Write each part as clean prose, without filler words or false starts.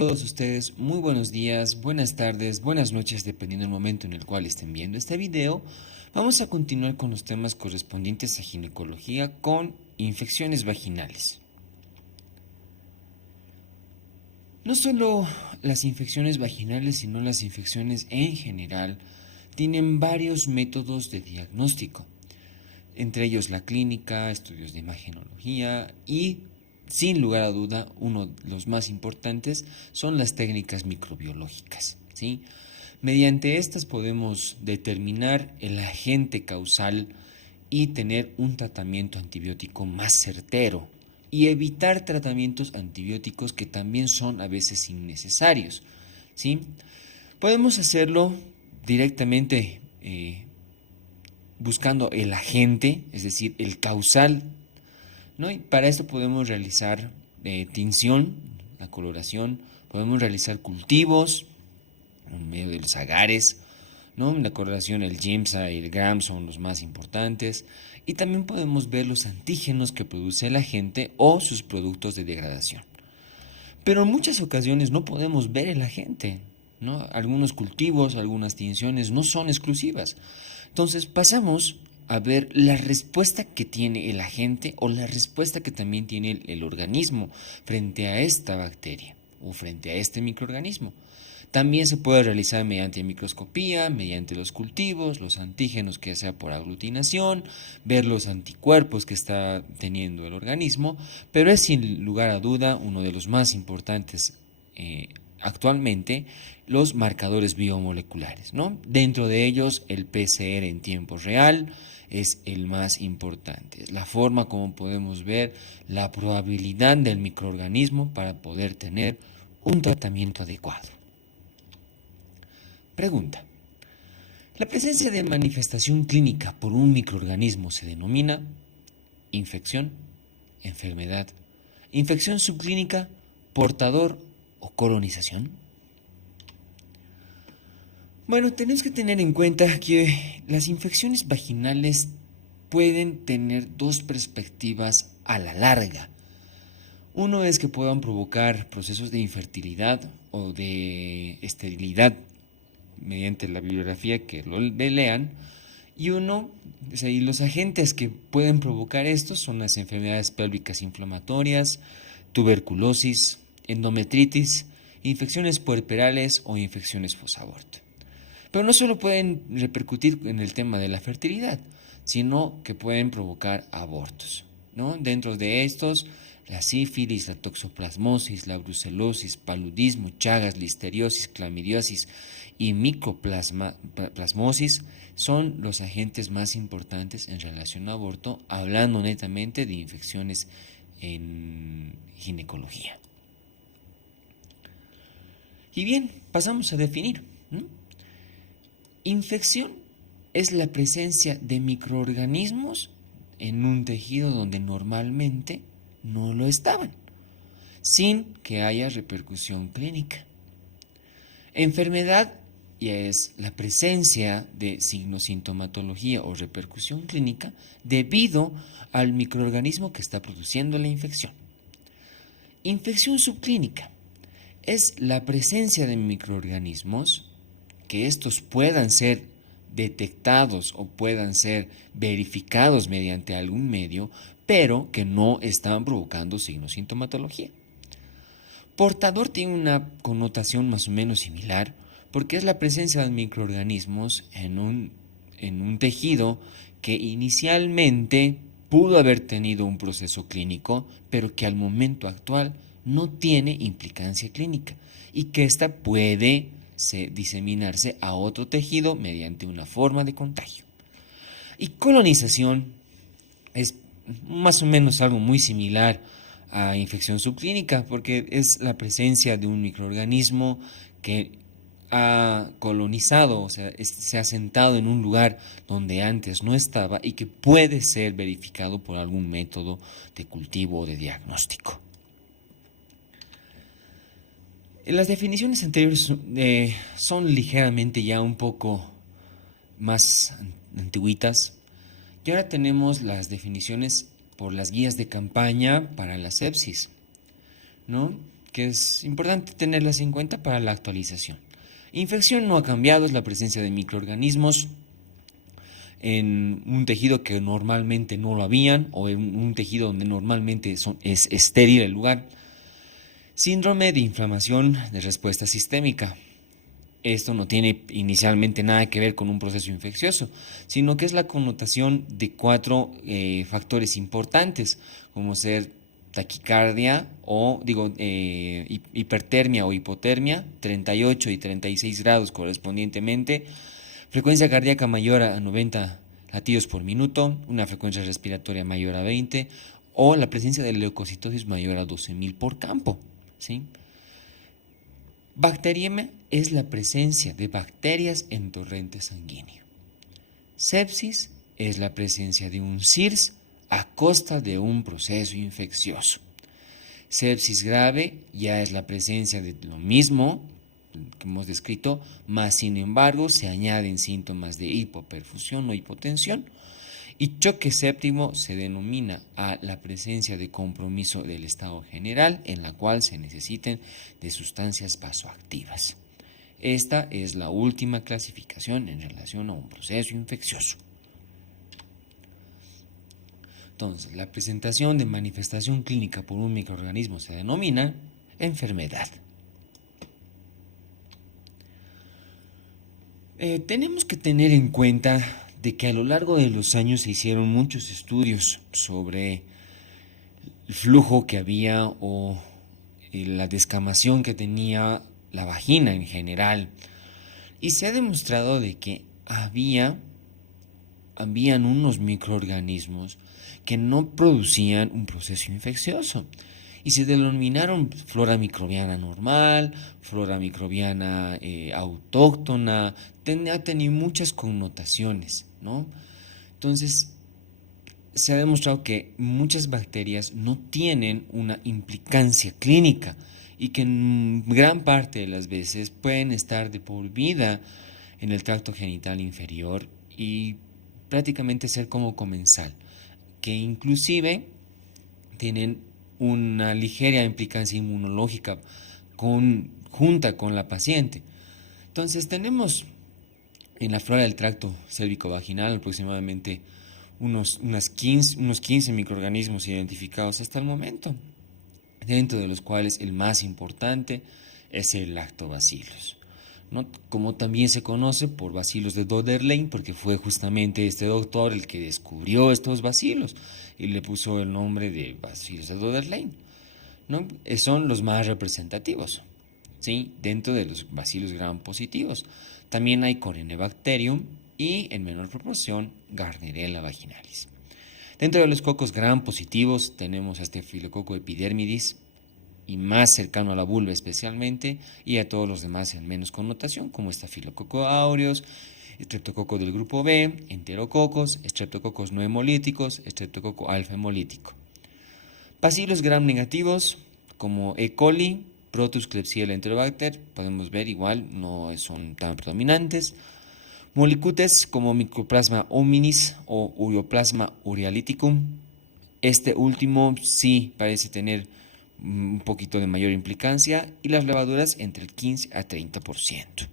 Todos ustedes, muy buenos días, buenas tardes, buenas noches, dependiendo del momento en el cual estén viendo este video. Vamos a continuar con los temas correspondientes a ginecología con infecciones vaginales. No solo las infecciones vaginales, sino las infecciones en general tienen varios métodos de diagnóstico, entre ellos la clínica, estudios de imagenología y, sin lugar a duda, uno de los más importantes son las técnicas microbiológicas, ¿sí? Mediante estas podemos determinar el agente causal y tener un tratamiento antibiótico más certero y evitar tratamientos antibióticos que también son a veces innecesarios, ¿sí? Podemos hacerlo directamente buscando el agente, es decir, el causal, ¿no? Y para esto podemos realizar tinción, la coloración, podemos realizar cultivos en medio de los agares, ¿no? La coloración, el GIMSA y el GRAM son los más importantes, y también podemos ver los antígenos que produce el agente o sus productos de degradación. Pero en muchas ocasiones no podemos ver el agente, ¿no? Algunos cultivos, algunas tinciones no son exclusivas. Entonces pasamos a ver la respuesta que tiene el agente o la respuesta que también tiene el organismo frente a esta bacteria o frente a este microorganismo. También se puede realizar mediante microscopía, mediante los cultivos, los antígenos que sea por aglutinación, ver los anticuerpos que está teniendo el organismo, pero es sin lugar a duda uno de los más importantes actualmente los marcadores biomoleculares, ¿no? Dentro de ellos el PCR en tiempo real es el más importante, es la forma como podemos ver la probabilidad del microorganismo para poder tener un tratamiento adecuado. Pregunta: la presencia de manifestación clínica por un microorganismo se denomina infección, enfermedad, infección subclínica, portador o colonización. Bueno, tenemos que tener en cuenta que las infecciones vaginales pueden tener dos perspectivas a la larga. Uno es que puedan provocar procesos de infertilidad o de esterilidad mediante la bibliografía que lo lean. Y y los agentes que pueden provocar esto son las enfermedades pélvicas inflamatorias, tuberculosis, endometritis, infecciones puerperales o infecciones posaborto. Pero no solo pueden repercutir en el tema de la fertilidad, sino que pueden provocar abortos, ¿no? Dentro de estos, la sífilis, la toxoplasmosis, la brucelosis, paludismo, chagas, listeriosis, clamidiosis y micoplasmosis son los agentes más importantes en relación a aborto, hablando netamente de infecciones en ginecología. Y bien, pasamos a definir, ¿no? Infección es la presencia de microorganismos en un tejido donde normalmente no lo estaban, sin que haya repercusión clínica. Enfermedad ya es la presencia de signosintomatología o repercusión clínica debido al microorganismo que está produciendo la infección. Infección subclínica es la presencia de microorganismos que estos puedan ser detectados o puedan ser verificados mediante algún medio, pero que no están provocando signosintomatología. Portador tiene una connotación más o menos similar porque es la presencia de microorganismos en un tejido que inicialmente pudo haber tenido un proceso clínico, pero que al momento actual no tiene implicancia clínica y que ésta puede diseminarse a otro tejido mediante una forma de contagio. Y colonización es más o menos algo muy similar a infección subclínica, porque es la presencia de un microorganismo que ha colonizado, o sea, se ha sentado en un lugar donde antes no estaba y que puede ser verificado por algún método de cultivo o de diagnóstico. Las definiciones anteriores son ligeramente ya un poco más antiguitas. Y ahora tenemos las definiciones por las guías de campaña para la sepsis, ¿no? que es importante tenerlas en cuenta para la actualización. Infección no ha cambiado, es la presencia de microorganismos en un tejido que normalmente no lo habían o en un tejido donde normalmente es estéril el lugar. Síndrome de inflamación de respuesta sistémica. Esto no tiene inicialmente nada que ver con un proceso infeccioso, sino que es la connotación de cuatro factores importantes, como ser taquicardia o hipertermia o hipotermia, 38 y 36 grados correspondientemente, frecuencia cardíaca mayor a 90 latidos por minuto, una frecuencia respiratoria mayor a 20 o la presencia de leucocitosis mayor a 12.000 por campo, ¿sí? Bacteriemia es la presencia de bacterias en torrente sanguíneo. Sepsis es la presencia de un SIRS a costa de un proceso infeccioso. Sepsis grave ya es la presencia de lo mismo que hemos descrito, más sin embargo se añaden síntomas de hipoperfusión o hipotensión. Y choque séptimo se denomina a la presencia de compromiso del estado general en la cual se necesiten de sustancias vasoactivas. Esta es la última clasificación en relación a un proceso infeccioso. Entonces, la presentación de manifestación clínica por un microorganismo se denomina enfermedad. Tenemos que tener en cuenta de que a lo largo de los años se hicieron muchos estudios sobre el flujo que había o la descamación que tenía la vagina en general, y se ha demostrado de que habían unos microorganismos que no producían un proceso infeccioso y se denominaron flora microbiana normal, flora microbiana autóctona, ha tenido muchas connotaciones, ¿no? Entonces, se ha demostrado que muchas bacterias no tienen una implicancia clínica y que en gran parte de las veces pueden estar de por vida en el tracto genital inferior y prácticamente ser como comensal, que inclusive tienen una ligera implicancia inmunológica junta con la paciente. Entonces tenemos en la flora del tracto cérvico-vaginal aproximadamente unos 15 microorganismos identificados hasta el momento, dentro de los cuales el más importante es el lactobacillus, ¿no? Como también se conoce por bacilos de Doederlein, porque fue justamente este doctor el que descubrió estos bacilos y le puso el nombre de bacilos de Doederlein, ¿no? Son los más representativos, ¿sí? Dentro de los bacilos gram positivos. También hay Corynebacterium y, en menor proporción, Gardnerella vaginalis. Dentro de los cocos gram positivos tenemos a Staphylococcus epidermidis, y más cercano a la vulva especialmente, y a todos los demás en menos connotación, como Staphylococcus aureus, Streptococcus del grupo B, Enterococos, Streptococcus no hemolíticos, Streptococcus alfa hemolítico. Bacilos gram negativos, como E. coli, Proteus, Klebsiella, Enterobacter, podemos ver igual, no son tan predominantes. Molicutes como Mycoplasma hominis o Ureoplasma urealyticum. Este último sí parece tener un poquito de mayor implicancia, y las levaduras entre el 15 a 30%.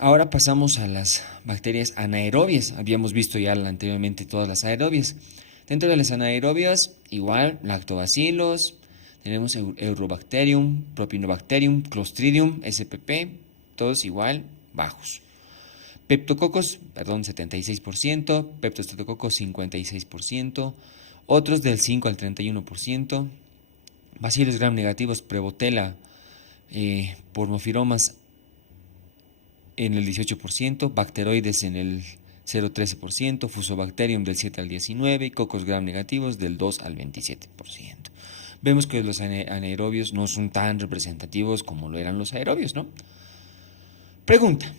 Ahora pasamos a las bacterias anaerobias. Habíamos visto ya anteriormente todas las aerobias. Dentro de las anaerobias, igual, lactobacillus, tenemos Eurobacterium, Propionibacterium, Clostridium, SPP, todos igual, bajos. Peptococos, 76%, Peptostreptococos 56%, otros del 5 al 31%, bacilos gram negativos, Prevotella, Porphyromas en el 18%, bacteroides en el 0,13%, Fusobacterium del 7 al 19% y cocos gram negativos del 2 al 27%. Vemos que los anaerobios no son tan representativos como lo eran los aerobios, ¿no? Pregunta: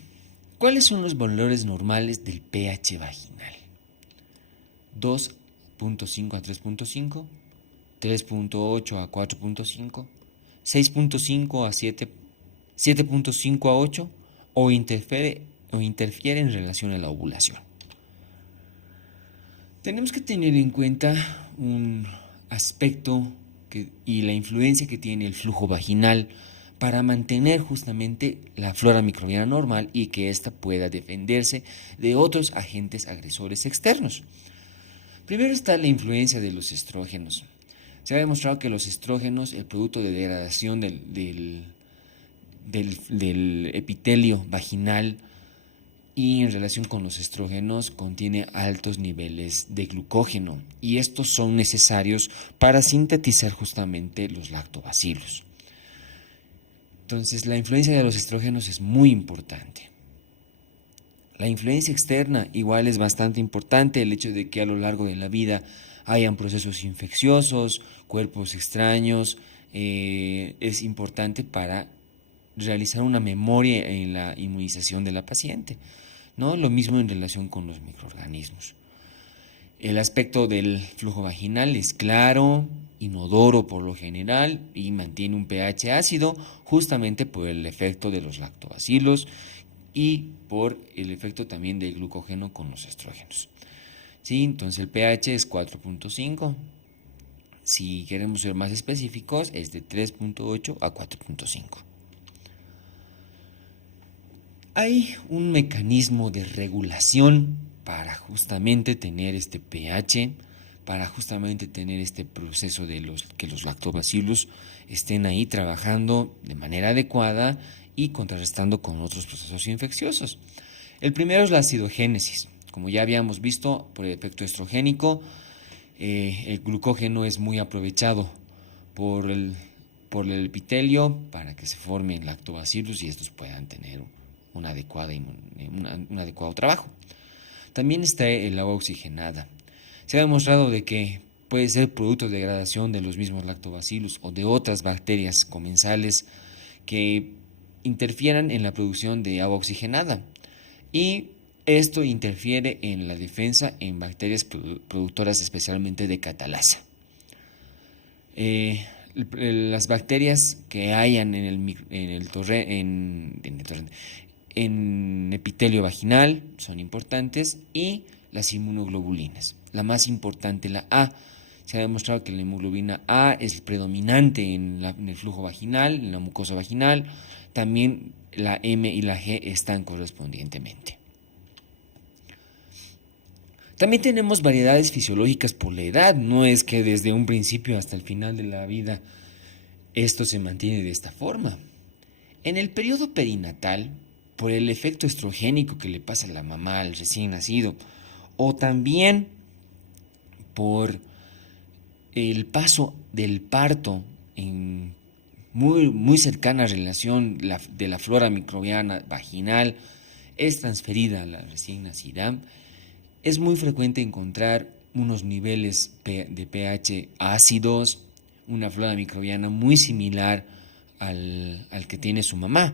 ¿cuáles son los valores normales del pH vaginal? 2.5 a 3.5, 3.8 a 4.5, 6.5 a 7, 7.5 a 8, o interfiere en relación a la ovulación. Tenemos que tener en cuenta un aspecto y la influencia que tiene el flujo vaginal para mantener justamente la flora microbiana normal y que ésta pueda defenderse de otros agentes agresores externos. Primero está la influencia de los estrógenos. Se ha demostrado que los estrógenos, el producto de degradación del epitelio vaginal y en relación con los estrógenos, contiene altos niveles de glucógeno y estos son necesarios para sintetizar justamente los lactobacilos. Entonces, la influencia de los estrógenos es muy importante. La influencia externa igual es bastante importante, el hecho de que a lo largo de la vida hayan procesos infecciosos, cuerpos extraños, es importante para realizar una memoria en la inmunización de la paciente, ¿no? Lo mismo en relación con los microorganismos. El aspecto del flujo vaginal es claro, inodoro por lo general y mantiene un pH ácido justamente por el efecto de los lactobacilos y por el efecto también del glucógeno con los estrógenos. ¿Sí? Entonces el pH es 4.5. Si queremos ser más específicos, es de 3.8 a 4.5. Hay un mecanismo de regulación para justamente tener este pH, para justamente tener este proceso de que los lactobacilos estén ahí trabajando de manera adecuada y contrarrestando con otros procesos infecciosos. El primero es la acidogénesis. Como ya habíamos visto, por el efecto estrogénico, el glucógeno es muy aprovechado por el epitelio para que se formen lactobacilos y estos puedan tener un adecuado trabajo. También está el agua oxigenada. Se ha demostrado de que puede ser producto de degradación de los mismos lactobacilos o de otras bacterias comensales que interfieran en la producción de agua oxigenada y esto interfiere en la defensa en bacterias productoras especialmente de catalasa. Las bacterias que hayan en epitelio vaginal son importantes y las inmunoglobulinas. La más importante, la A. Se ha demostrado que la hemoglobina A es predominante en el flujo vaginal, en la mucosa vaginal. También la M y la G están correspondientemente. También tenemos variedades fisiológicas por la edad. No es que desde un principio hasta el final de la vida esto se mantiene de esta forma. En el periodo perinatal, por el efecto estrogénico que le pasa a la mamá al recién nacido, o también por el paso del parto en muy cercana relación de la flora microbiana vaginal es transferida a la recién nacida, es muy frecuente encontrar unos niveles de pH ácidos, una flora microbiana muy similar al que tiene su mamá.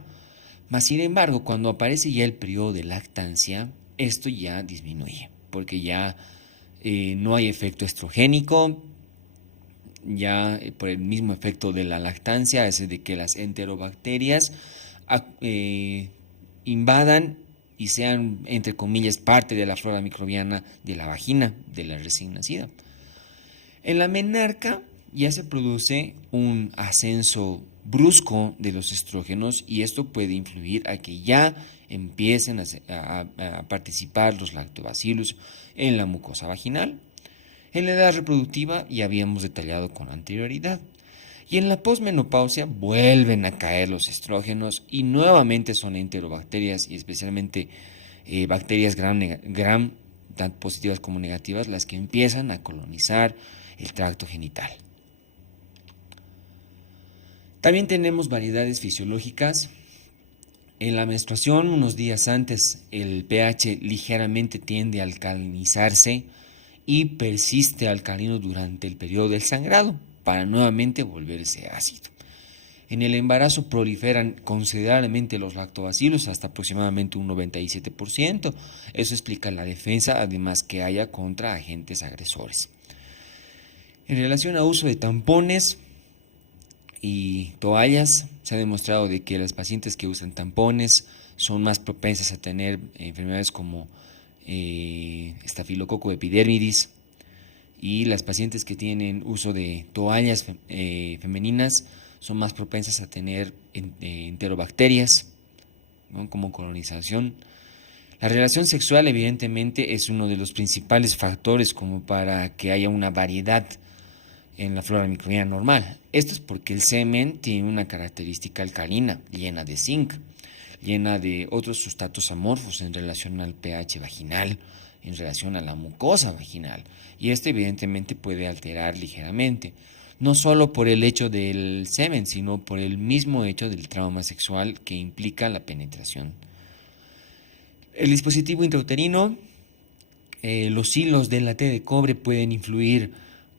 Mas, sin embargo, cuando aparece ya el periodo de lactancia, esto ya disminuye, porque ya no hay efecto estrogénico, ya por el mismo efecto de la lactancia, es de que las enterobacterias invadan y sean, entre comillas, parte de la flora microbiana de la vagina de la recién nacida. En la menarca ya se produce un ascenso brusco de los estrógenos y esto puede influir a que ya empiecen a participar los lactobacilos en la mucosa vaginal. En la edad reproductiva ya habíamos detallado con anterioridad. Y en la posmenopausia vuelven a caer los estrógenos y nuevamente son enterobacterias y especialmente bacterias gram, tanto positivas como negativas, las que empiezan a colonizar el tracto genital. También tenemos variedades fisiológicas. En la menstruación, unos días antes, el pH ligeramente tiende a alcalinizarse y persiste alcalino durante el periodo del sangrado para nuevamente volverse ácido. En el embarazo proliferan considerablemente los lactobacilos, hasta aproximadamente un 97%. Eso explica la defensa, además que haya contra agentes agresores. En relación a uso de tampones y toallas, se ha demostrado de que las pacientes que usan tampones son más propensas a tener enfermedades como estafilococo epidermidis, y las pacientes que tienen uso de toallas femeninas son más propensas a tener enterobacterias, ¿no?, como colonización. La relación sexual evidentemente es uno de los principales factores como para que haya una variedad en la flora microbiana normal. Esto es porque el semen tiene una característica alcalina, llena de zinc, llena de otros sustratos amorfos en relación al pH vaginal, en relación a la mucosa vaginal. Y esto evidentemente puede alterar ligeramente, no solo por el hecho del semen, sino por el mismo hecho del trauma sexual que implica la penetración. El dispositivo intrauterino, los hilos de la T de cobre pueden influir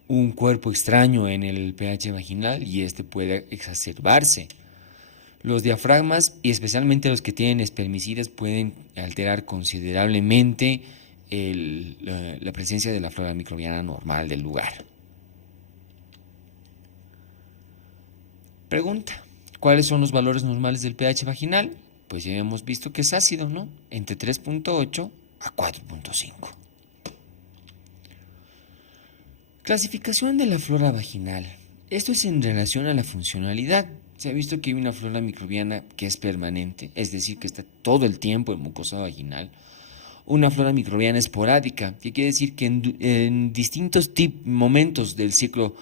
un cuerpo extraño en el pH vaginal y este puede exacerbarse. Los diafragmas, y especialmente los que tienen espermicidas, pueden alterar considerablemente la presencia de la flora microbiana normal del lugar. Pregunta: ¿cuáles son los valores normales del pH vaginal? Pues ya hemos visto que es ácido, ¿no? Entre 3.8 a 4.5. Clasificación de la flora vaginal. Esto es en relación a la funcionalidad. Se ha visto que hay una flora microbiana que es permanente, es decir, que está todo el tiempo en mucosa vaginal. Una flora microbiana esporádica, que quiere decir que en distintos momentos del ciclo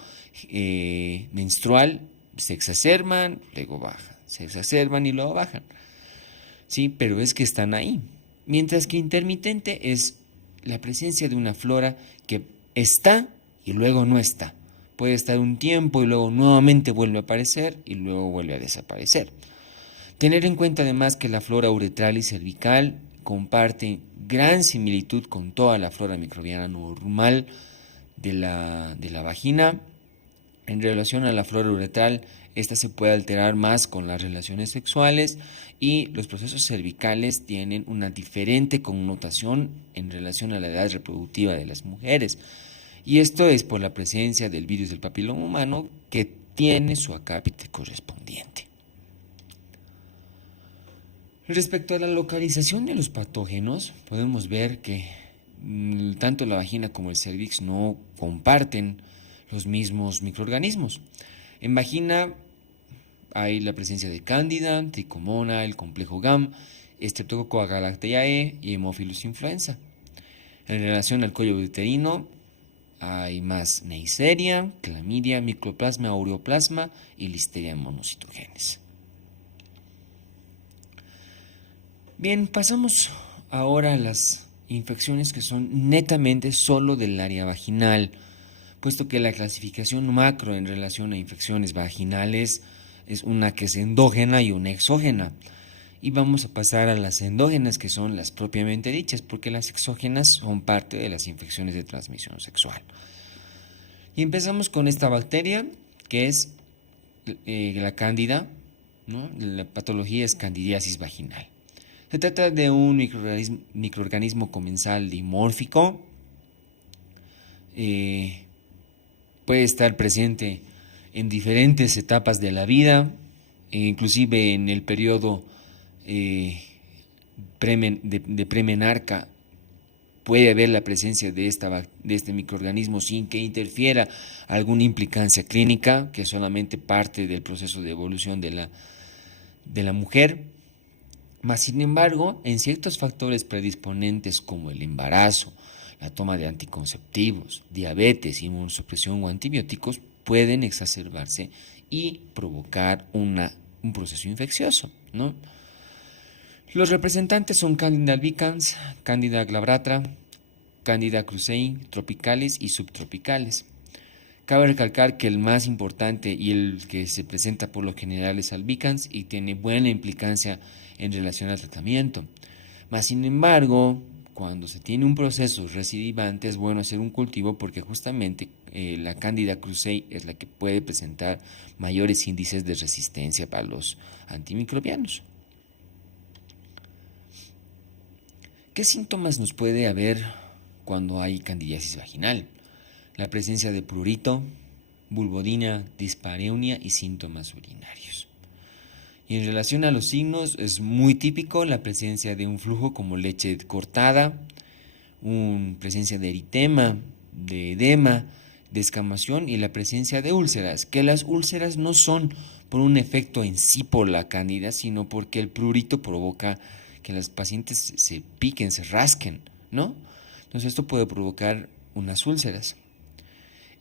menstrual se exacerban, luego bajan, se exacerban y luego bajan. Sí, pero es que están ahí. Mientras que intermitente es la presencia de una flora que está y luego no está. Puede estar un tiempo y luego nuevamente vuelve a aparecer y luego vuelve a desaparecer. Tener en cuenta además que la flora uretral y cervical comparte gran similitud con toda la flora microbiana normal de la vagina. En relación a la flora uretral, esta se puede alterar más con las relaciones sexuales y los procesos cervicales tienen una diferente connotación en relación a la edad reproductiva de las mujeres. Y esto es por la presencia del virus del papiloma humano que tiene su acápite correspondiente. Respecto a la localización de los patógenos, podemos ver que tanto la vagina como el cervix no comparten los mismos microorganismos. En vagina hay la presencia de Cándida, Tricomona, el complejo GAM, Streptococcus agalactiae y Haemophilus influenza. En relación al cuello uterino hay más Neisseria, Clamidia, Mycoplasma aureoplasma y Listeria monocytogenes. Bien, pasamos ahora a las infecciones que son netamente solo del área vaginal, puesto que la clasificación macro en relación a infecciones vaginales es una que es endógena y una exógena. Y vamos a pasar a las endógenas, que son las propiamente dichas, porque las exógenas son parte de las infecciones de transmisión sexual. Y empezamos con esta bacteria, que es la cándida, ¿no? La patología es candidiasis vaginal. Se trata de un microorganismo comensal dimórfico. Puede estar presente en diferentes etapas de la vida, inclusive en el periodo de premenarca puede haber la presencia de este microorganismo sin que interfiera alguna implicancia clínica, que es solamente parte del proceso de evolución de la mujer. Mas, sin embargo, en ciertos factores predisponentes como el embarazo, la toma de anticonceptivos, diabetes, inmunosupresión o antibióticos pueden exacerbarse y provocar un proceso infeccioso, ¿no? Los representantes son Candida albicans, Candida glabrata, Candida krusei, tropicales y subtropicales. Cabe recalcar que el más importante y el que se presenta por lo general es albicans y tiene buena implicancia en relación al tratamiento. Mas, sin embargo, cuando se tiene un proceso recidivante es bueno hacer un cultivo porque justamente la Candida krusei es la que puede presentar mayores índices de resistencia para los antimicrobianos. ¿Qué síntomas nos puede haber cuando hay candidiasis vaginal? La presencia de prurito, vulvodina, dispareunia y síntomas urinarios. Y en relación a los signos, es muy típico la presencia de un flujo como leche cortada, presencia de eritema, de edema, descamación y la presencia de úlceras, que las úlceras no son por un efecto en sí por la cándida, sino porque el prurito provoca que las pacientes se piquen, se rasquen, ¿no? Entonces esto puede provocar unas úlceras.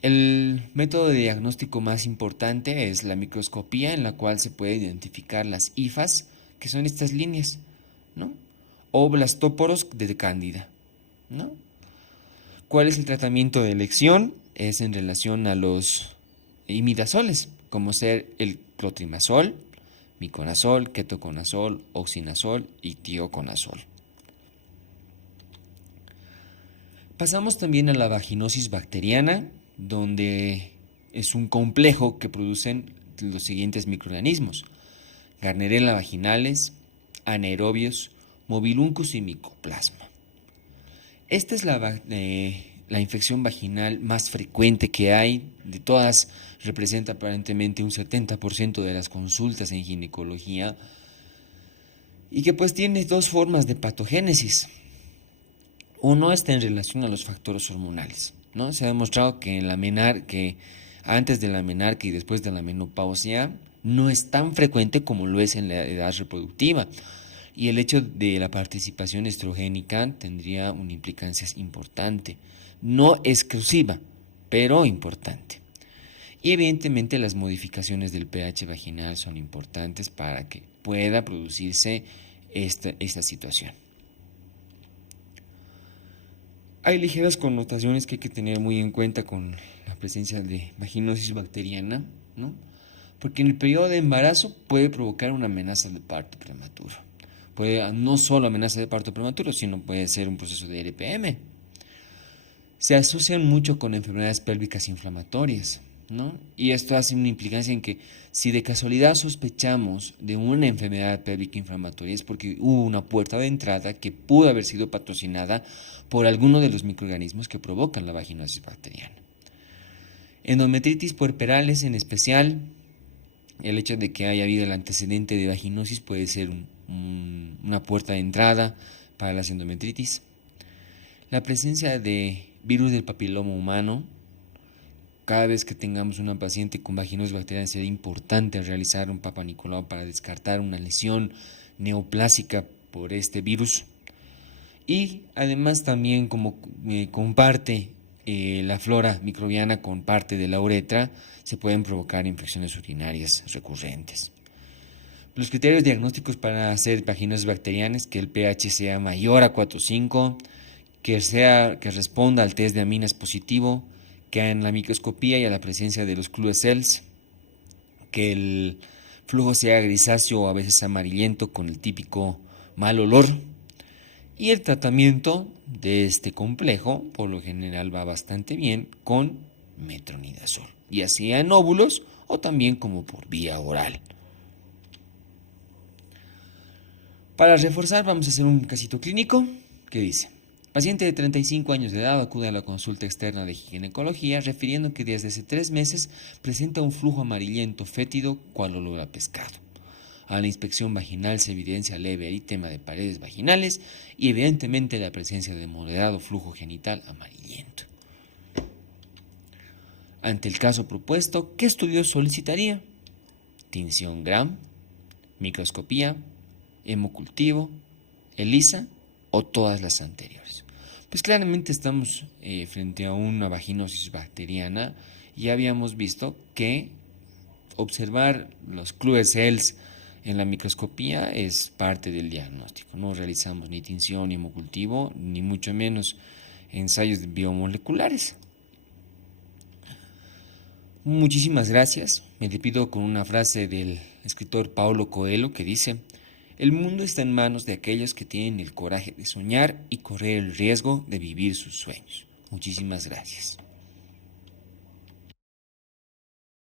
El método de diagnóstico más importante es la microscopía, en la cual se puede identificar las hifas, que son estas líneas, ¿no? O blastóporos de cándida, ¿no? ¿Cuál es el tratamiento de elección? Es en relación a los imidazoles, como ser el clotrimazol, miconazol, ketoconazol, oxinazol y tioconazol. Pasamos también a la vaginosis bacteriana, donde es un complejo que producen los siguientes microorganismos: Gardnerella vaginales, anaerobios, mobiluncus y micoplasma. Esta es la infección vaginal más frecuente que hay. De todas, representa aparentemente un 70% de las consultas en ginecología, y que pues tiene dos formas de patogénesis. Uno está en relación a los factores hormonales, ¿no? Se ha demostrado que que antes de la menarca y después de la menopausia no es tan frecuente como lo es en la edad reproductiva. Y el hecho de la participación estrogénica tendría una implicancia importante, no exclusiva, pero importante. Y evidentemente las modificaciones del pH vaginal son importantes para que pueda producirse esta situación. Hay ligeras connotaciones que hay que tener muy en cuenta con la presencia de vaginosis bacteriana, ¿no? Porque en el periodo de embarazo puede provocar una amenaza de parto prematuro. Puede no solo amenaza de parto prematuro, sino puede ser un proceso de RPM. Se asocian mucho con enfermedades pélvicas inflamatorias, ¿no? Y esto hace una implicancia en que si de casualidad sospechamos de una enfermedad pélvica inflamatoria es porque hubo una puerta de entrada que pudo haber sido patrocinada por alguno de los microorganismos que provocan la vaginosis bacteriana. Endometritis puerperales en especial, el hecho de que haya habido el antecedente de vaginosis puede ser una puerta de entrada para las endometritis. La presencia de virus del papiloma humano. Cada vez que tengamos una paciente con vaginosis bacteriana será importante realizar un Papa Nicolau para descartar una lesión neoplásica por este virus. Y además también como comparte la flora microbiana con parte de la uretra, se pueden provocar infecciones urinarias recurrentes. Los criterios diagnósticos para hacer vaginosis bacterianas: que el pH sea mayor a 4,5, que responda al test de aminas positivo, que en la microscopía y a la presencia de los Clue cells, que el flujo sea grisáceo o a veces amarillento con el típico mal olor. Y el tratamiento de este complejo por lo general va bastante bien con metronidazol, ya sea en óvulos o también como por vía oral. Para reforzar vamos a hacer un casito clínico que dice: paciente de 35 años de edad acude a la consulta externa de ginecología refiriendo que desde hace 3 meses presenta un flujo amarillento fétido cual olor a pescado. A la inspección vaginal se evidencia leve eritema de paredes vaginales y evidentemente la presencia de moderado flujo genital amarillento. Ante el caso propuesto, ¿qué estudios solicitaría? Tinción Gram, microscopía, hemocultivo, ELISA o todas las anteriores. Pues claramente estamos frente a una vaginosis bacteriana. Ya habíamos visto que observar los Clue cells en la microscopía es parte del diagnóstico. No realizamos ni tinción ni hemocultivo, ni mucho menos ensayos biomoleculares. Muchísimas gracias. Me despido con una frase del escritor Paulo Coelho que dice: el mundo está en manos de aquellos que tienen el coraje de soñar y correr el riesgo de vivir sus sueños. Muchísimas gracias.